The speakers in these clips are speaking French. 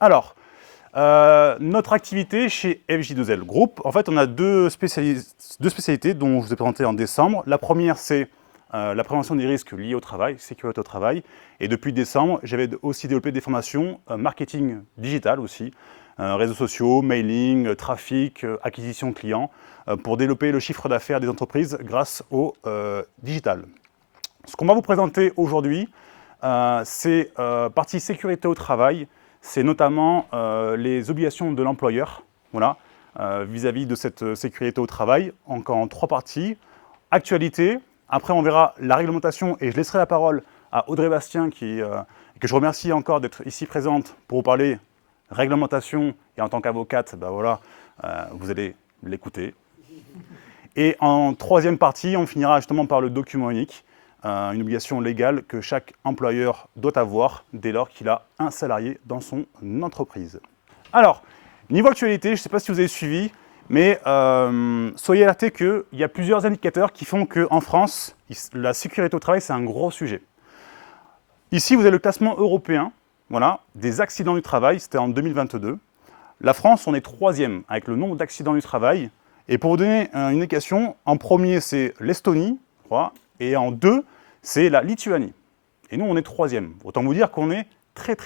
Alors, notre activité chez FJ2L Group, en fait, on a deux spécialités dont je vous ai présenté en décembre. La première, c'est la prévention des risques liés au travail, sécurité au travail. Et depuis décembre, j'avais aussi développé des formations marketing digital aussi, réseaux sociaux, mailing, trafic, acquisition client, pour développer le chiffre d'affaires des entreprises grâce au digital. Ce qu'on va vous présenter aujourd'hui, c'est partie sécurité au travail. C'est notamment les obligations de l'employeur, voilà, vis-à-vis de cette sécurité au travail, encore en trois parties. Actualité, après on verra la réglementation et je laisserai la parole à Audrey Bastien, que je remercie encore d'être ici présente pour vous parler réglementation et en tant qu'avocate, ben voilà, vous allez l'écouter. Et en troisième partie, on finira justement par le document unique, une obligation légale que chaque employeur doit avoir dès lors qu'il a un salarié dans son entreprise. Alors, niveau actualité, je ne sais pas si vous avez suivi, mais soyez alertés qu'il y a plusieurs indicateurs qui font qu'en France, la sécurité au travail, c'est un gros sujet. Ici, vous avez le classement européen, voilà, des accidents du travail, c'était en 2022. La France, on est troisième avec le nombre d'accidents du travail. Et pour vous donner une indication, en premier, c'est l'Estonie, je crois, et en deux, c'est la Lituanie. Et nous, on est troisième. Autant vous dire qu'on est très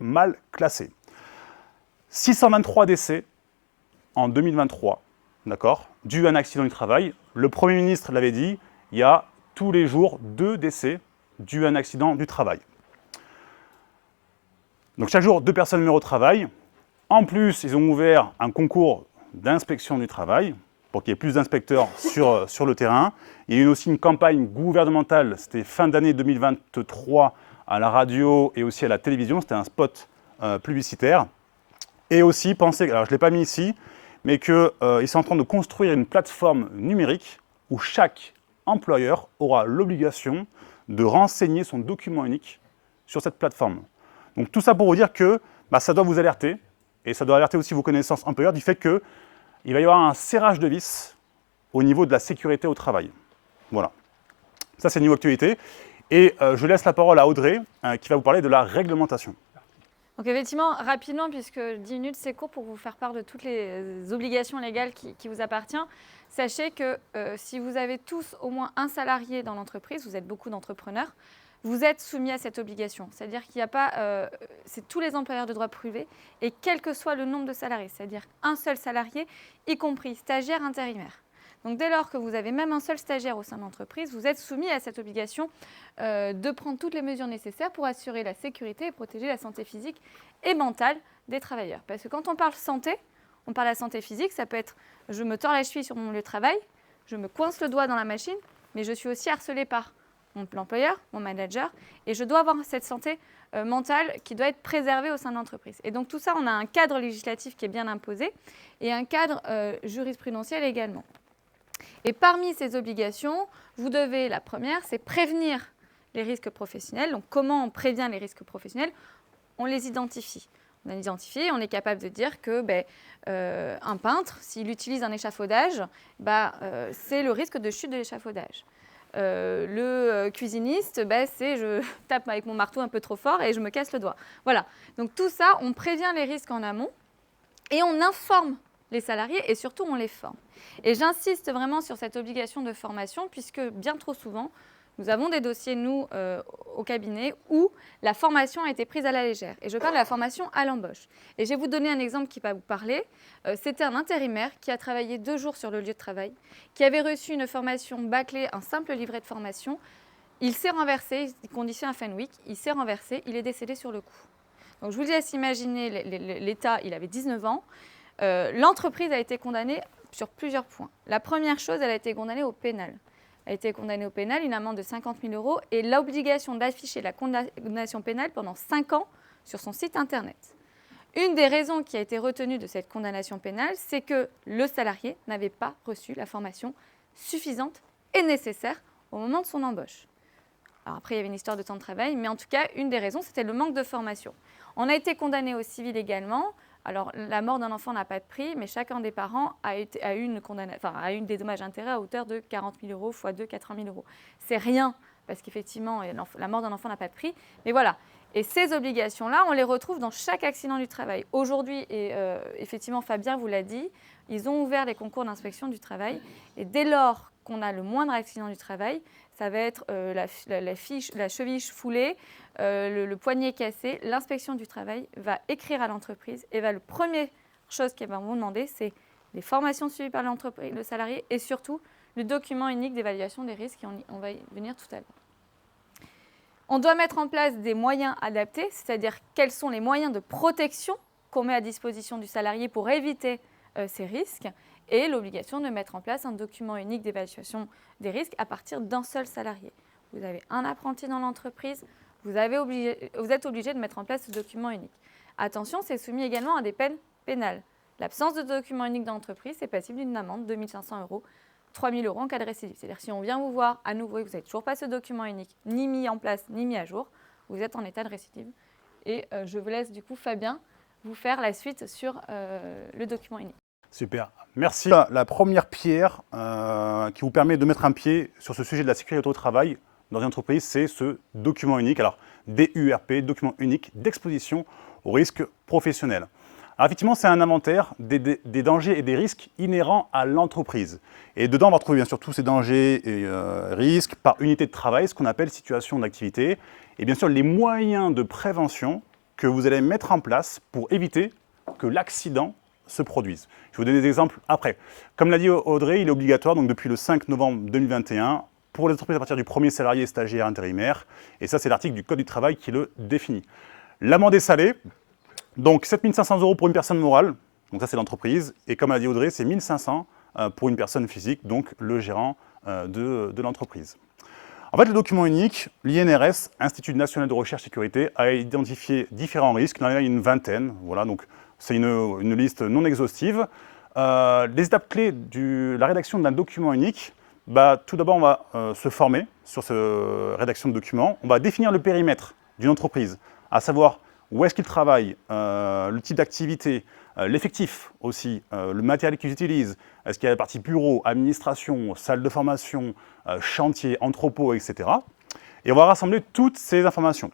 mal classé. 623 décès en 2023, d'accord, dû à un accident du travail. Le Premier ministre l'avait dit, il y a tous les jours 2 décès dus à un accident du travail. Donc chaque jour, 2 personnes meurent au travail. En plus, ils ont ouvert un concours d'inspection du travail pour qu'il y ait plus d'inspecteurs sur le terrain. Il y a eu aussi une campagne gouvernementale, c'était fin d'année 2023 à la radio et aussi à la télévision, c'était un spot publicitaire. Et aussi, pensez, alors je ne l'ai pas mis ici, mais qu'ils sont en train de construire une plateforme numérique où chaque employeur aura l'obligation de renseigner son document unique sur cette plateforme. Donc tout ça pour vous dire que ça doit vous alerter, et ça doit alerter aussi vos connaissances employeurs du fait qu'il va y avoir un serrage de vis au niveau de la sécurité au travail. Voilà. Ça, c'est le niveau actualité. Et je laisse la parole à Audrey, qui va vous parler de la réglementation. Donc effectivement, rapidement, puisque 10 minutes c'est court pour vous faire part de toutes les obligations légales qui vous appartiennent, sachez que si vous avez tous au moins un salarié dans l'entreprise, vous êtes beaucoup d'entrepreneurs, vous êtes soumis à cette obligation. C'est-à-dire qu'il n'y a pas, c'est tous les employeurs de droit privé et quel que soit le nombre de salariés, c'est-à-dire un seul salarié, y compris stagiaire, intérimaire. Donc dès lors que vous avez même un seul stagiaire au sein de l'entreprise, vous êtes soumis à cette obligation de prendre toutes les mesures nécessaires pour assurer la sécurité et protéger la santé physique et mentale des travailleurs. Parce que quand on parle santé, on parle de la santé physique, ça peut être je me tords la cheville sur mon lieu de travail, je me coince le doigt dans la machine, mais je suis aussi harcelée par l'employeur, mon manager, et je dois avoir cette santé mentale qui doit être préservée au sein de l'entreprise. Et donc tout ça, on a un cadre législatif qui est bien imposé et un cadre jurisprudentiel également. Et parmi ces obligations, vous devez, la première, c'est prévenir les risques professionnels. Donc comment on prévient les risques professionnels? On les identifie. On les identifie, on est capable de dire que un peintre, s'il utilise un échafaudage, c'est le risque de chute de l'échafaudage. Le cuisiniste, c'est je tape avec mon marteau un peu trop fort et je me casse le doigt. Voilà. Donc tout ça, on prévient les risques en amont et on informe les salariés et surtout on les forme. Et j'insiste vraiment sur cette obligation de formation puisque bien trop souvent, nous avons des dossiers, nous, au cabinet, où la formation a été prise à la légère. Et je parle de la formation à l'embauche. Et je vais vous donner un exemple qui va vous parler. C'était un intérimaire qui a travaillé 2 jours sur le lieu de travail, qui avait reçu une formation bâclée, un simple livret de formation. Il s'est renversé, condition à Fenwick, il s'est renversé, il est décédé sur le coup. Donc je vous laisse imaginer l'état, il avait 19 ans. L'entreprise a été condamnée sur plusieurs points. La première chose, elle a été condamnée au pénal. Elle a été condamnée au pénal, une amende de 50 000 € et l'obligation d'afficher la condamnation pénale pendant 5 ans sur son site internet. Une des raisons qui a été retenue de cette condamnation pénale, c'est que le salarié n'avait pas reçu la formation suffisante et nécessaire au moment de son embauche. Alors après, il y avait une histoire de temps de travail, mais en tout cas, une des raisons, c'était le manque de formation. On a été condamné au civil également. Alors, la mort d'un enfant n'a pas de prix, mais chacun des parents a eu des dommages-intérêts à hauteur de 40 000 € x 2, 80 000 €. C'est rien parce qu'effectivement, la mort d'un enfant n'a pas de prix. Mais voilà. Et ces obligations-là, on les retrouve dans chaque accident du travail. Aujourd'hui, et effectivement, Fabien vous l'a dit, ils ont ouvert les concours d'inspection du travail. Et dès lors qu'on a le moindre accident du travail, ça va être la cheville foulée, le poignet cassé. L'inspection du travail va écrire à l'entreprise et la première chose qu'elle va vous demander, c'est les formations suivies par l'entreprise, le salarié et surtout le document unique d'évaluation des risques. Et on va y venir tout à l'heure. On doit mettre en place des moyens adaptés, c'est-à-dire quels sont les moyens de protection qu'on met à disposition du salarié pour éviter ces risques, et l'obligation de mettre en place un document unique d'évaluation des risques à partir d'un seul salarié. Vous avez un apprenti dans l'entreprise, vous êtes obligé de mettre en place ce document unique. Attention, c'est soumis également à des peines pénales. L'absence de document unique d'entreprise est passible d'une amende de 2 500 €, 3 000 € en cas de récidive. C'est-à-dire si on vient vous voir à nouveau et que vous n'avez toujours pas ce document unique, ni mis en place, ni mis à jour, vous êtes en état de récidive. Et je vous laisse du coup, Fabien, vous faire la suite sur le document unique. Super, merci. La première pierre qui vous permet de mettre un pied sur ce sujet de la sécurité au travail dans une entreprise, c'est ce document unique. Alors, DURP, document unique d'exposition aux risques professionnels. Alors, effectivement, c'est un inventaire des dangers et des risques inhérents à l'entreprise. Et dedans, on va retrouver bien sûr tous ces dangers et risques par unité de travail, ce qu'on appelle situation d'activité. Et bien sûr, les moyens de prévention que vous allez mettre en place pour éviter que l'accident se produise. Je vais vous donner des exemples après. Comme l'a dit Audrey, il est obligatoire, donc depuis le 5 novembre 2021, pour les entreprises à partir du premier salarié, stagiaire, intérimaire. Et ça, c'est l'article du Code du travail qui le définit. L'amende est salée, donc 7 500 € pour une personne morale, donc ça c'est l'entreprise. Et comme l'a dit Audrey, c'est 1 500 pour une personne physique, donc le gérant de l'entreprise. En fait, le document unique, l'INRS, Institut national de recherche et sécurité, a identifié différents risques. Il y en a une vingtaine, voilà, donc c'est une liste non exhaustive. Les étapes clés de la rédaction d'un document unique, tout d'abord, on va se former sur cette rédaction de document. On va définir le périmètre d'une entreprise, à savoir où est-ce qu'ils travaillent, le type d'activité, l'effectif aussi, le matériel qu'ils utilisent, est-ce qu'il y a la partie bureau, administration, salle de formation, chantier, entrepôt, etc. Et on va rassembler toutes ces informations.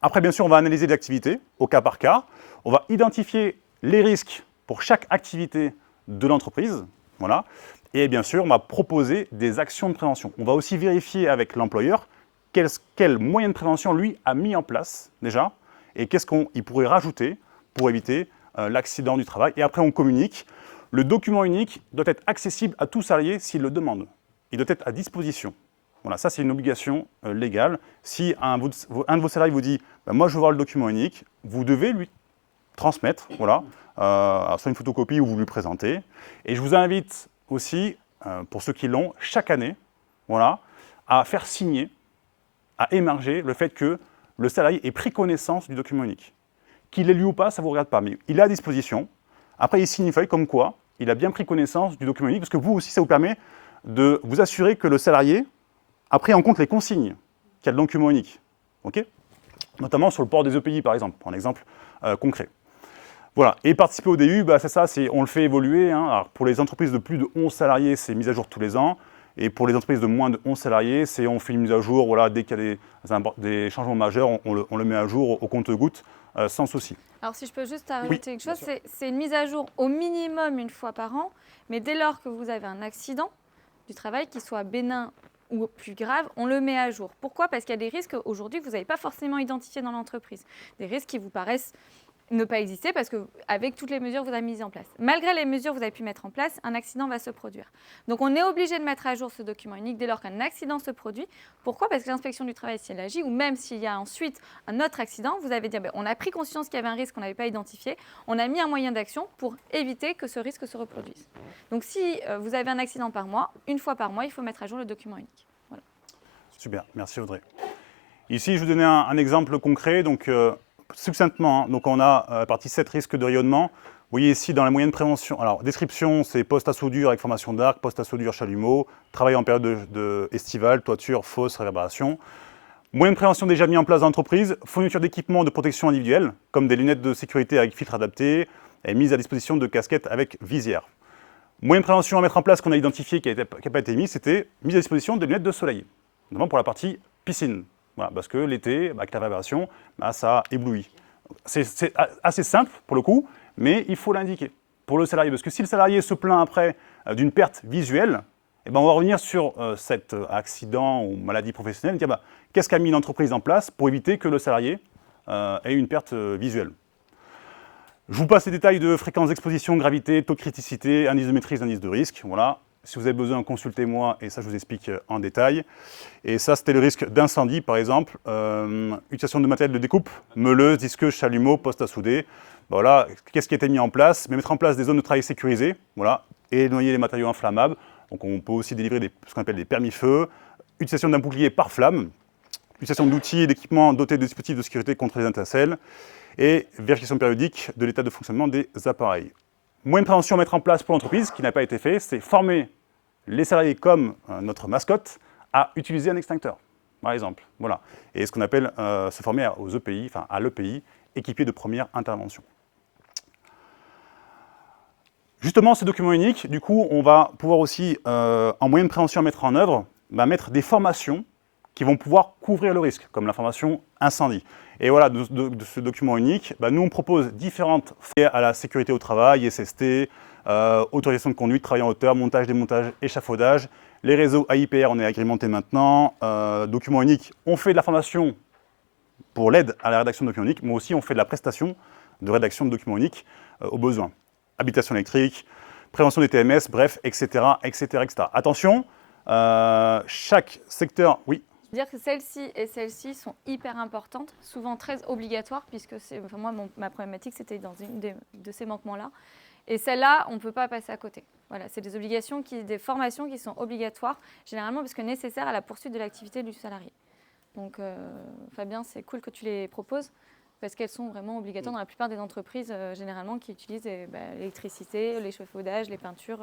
Après, bien sûr, on va analyser l'activité au cas par cas. On va identifier les risques pour chaque activité de l'entreprise. Voilà. Et bien sûr, on va proposer des actions de prévention. On va aussi vérifier avec l'employeur quels moyens de prévention lui a mis en place déjà et qu'est-ce qu'il pourrait rajouter pour éviter l'accident du travail. Et après, on communique. Le document unique doit être accessible à tout salarié s'il le demande. Il doit être à disposition. Voilà, ça, c'est une obligation légale. Si un de vos salariés vous dit moi, je veux voir le document unique, vous devez lui transmettre, voilà, soit une photocopie ou vous lui présentez. Et je vous invite aussi, pour ceux qui l'ont, chaque année, voilà, à faire signer, à émarger le fait que le salarié ait pris connaissance du document unique. Qu'il l'ait lu ou pas, ça ne vous regarde pas, mais il est à disposition. Après, il signe une feuille comme quoi il a bien pris connaissance du document unique, parce que vous aussi, ça vous permet de vous assurer que le salarié a pris en compte les consignes qu'il y a le document unique. Okay, notamment sur le port des EPI, par exemple, un exemple concret. Voilà, et participer au DU, c'est ça, on le fait évoluer. Hein. Alors, pour les entreprises de plus de 11 salariés, c'est mise à jour tous les ans. Et pour les entreprises de moins de 11 salariés, on fait une mise à jour, voilà, dès qu'il y a des changements majeurs, on le met à jour au compte-gouttes, sans souci. Alors si je peux juste rajouter quelque chose, c'est une mise à jour au minimum une fois par an, mais dès lors que vous avez un accident du travail, qu'il soit bénin ou plus grave, on le met à jour. Pourquoi ? Parce qu'il y a des risques aujourd'hui que vous n'avez pas forcément identifiés dans l'entreprise. Des risques qui vous paraissent ne pas exister parce qu'avec toutes les mesures que vous avez mises en place. Malgré les mesures que vous avez pu mettre en place, un accident va se produire. Donc on est obligé de mettre à jour ce document unique dès lors qu'un accident se produit. Pourquoi ? Parce que l'inspection du travail, si elle agit, ou même s'il y a ensuite un autre accident, vous avez dit on a pris conscience qu'il y avait un risque qu'on n'avait pas identifié, on a mis un moyen d'action pour éviter que ce risque se reproduise. Donc si vous avez un accident par mois, une fois par mois, il faut mettre à jour le document unique. Voilà. Super, merci Audrey. Ici, je vais vous donner un exemple concret. Donc, succinctement, donc on a la partie 7, risque de rayonnement. Vous voyez ici dans les moyens de prévention, alors description, c'est poste à soudure avec formation d'arc, poste à soudure chalumeau, travail en période estivale, toiture, fosse, réverbération. Moyens de prévention déjà mis en place dans l'entreprise, fourniture d'équipements de protection individuelle, comme des lunettes de sécurité avec filtre adapté, et mise à disposition de casquettes avec visière. Moyens de prévention à mettre en place qu'on a identifié qui n'a pas été mis, c'était mise à disposition de lunettes de soleil, notamment pour la partie piscine. Voilà, parce que l'été, avec la réverbération, ça éblouit. C'est assez simple pour le coup, mais il faut l'indiquer pour le salarié. Parce que si le salarié se plaint après d'une perte visuelle, eh ben on va revenir sur cet accident ou maladie professionnelle et dire qu'est-ce qu'a mis l'entreprise en place pour éviter que le salarié ait une perte visuelle. Je vous passe les détails de fréquence d'exposition, gravité, taux de criticité, indice de maîtrise, indice de risque. Voilà. Si vous avez besoin, consultez-moi et ça, je vous explique en détail. Et ça, c'était le risque d'incendie, par exemple. Utilisation de matériel de découpe, meuleuse, disqueuse, chalumeau, poste à souder. Voilà. Qu'est-ce qui a été mis en place? Mettre en place des zones de travail sécurisées, voilà, et noyer les matériaux inflammables. Donc, on peut aussi délivrer ce qu'on appelle des permis-feu. Utilisation d'un bouclier par flamme. Utilisation d'outils et d'équipements dotés de dispositifs de sécurité contre les intercelles. Et vérification périodique de l'état de fonctionnement des appareils. Moyen de prévention à mettre en place pour l'entreprise, qui n'a pas été fait, c'est former les salariés comme notre mascotte à utiliser un extincteur, par exemple. Voilà. Et ce qu'on appelle se former aux EPI, enfin à l'EPI, équipier de première intervention. Justement, ce document unique, du coup, on va pouvoir aussi, en moyen de prévention à mettre en œuvre, mettre des formations qui vont pouvoir couvrir le risque, comme la formation incendie. Et voilà, de ce document unique, nous on propose différentes formations à la sécurité au travail, SST, autorisation de conduite, travail en hauteur, montage, démontage, échafaudage. Les réseaux AIPR, on est agrémenté maintenant. Document unique, on fait de la formation pour l'aide à la rédaction de documents uniques, mais aussi on fait de la prestation de rédaction de documents uniques au besoin. Habitation électrique, prévention des TMS, bref, etc., etc., etc. Attention, chaque secteur, oui. Dire que celles-ci et celles-ci sont hyper importantes, souvent très obligatoires, puisque ma problématique, c'était dans une de ces manquements-là. Et celles-là, on ne peut pas passer à côté. Voilà, c'est des obligations, des formations qui sont obligatoires, généralement parce que nécessaires à la poursuite de l'activité du salarié. Donc, Fabien, c'est cool que tu les proposes, parce qu'elles sont vraiment obligatoires dans la plupart des entreprises, généralement, qui utilisent l'électricité, l'échafaudage, les peintures.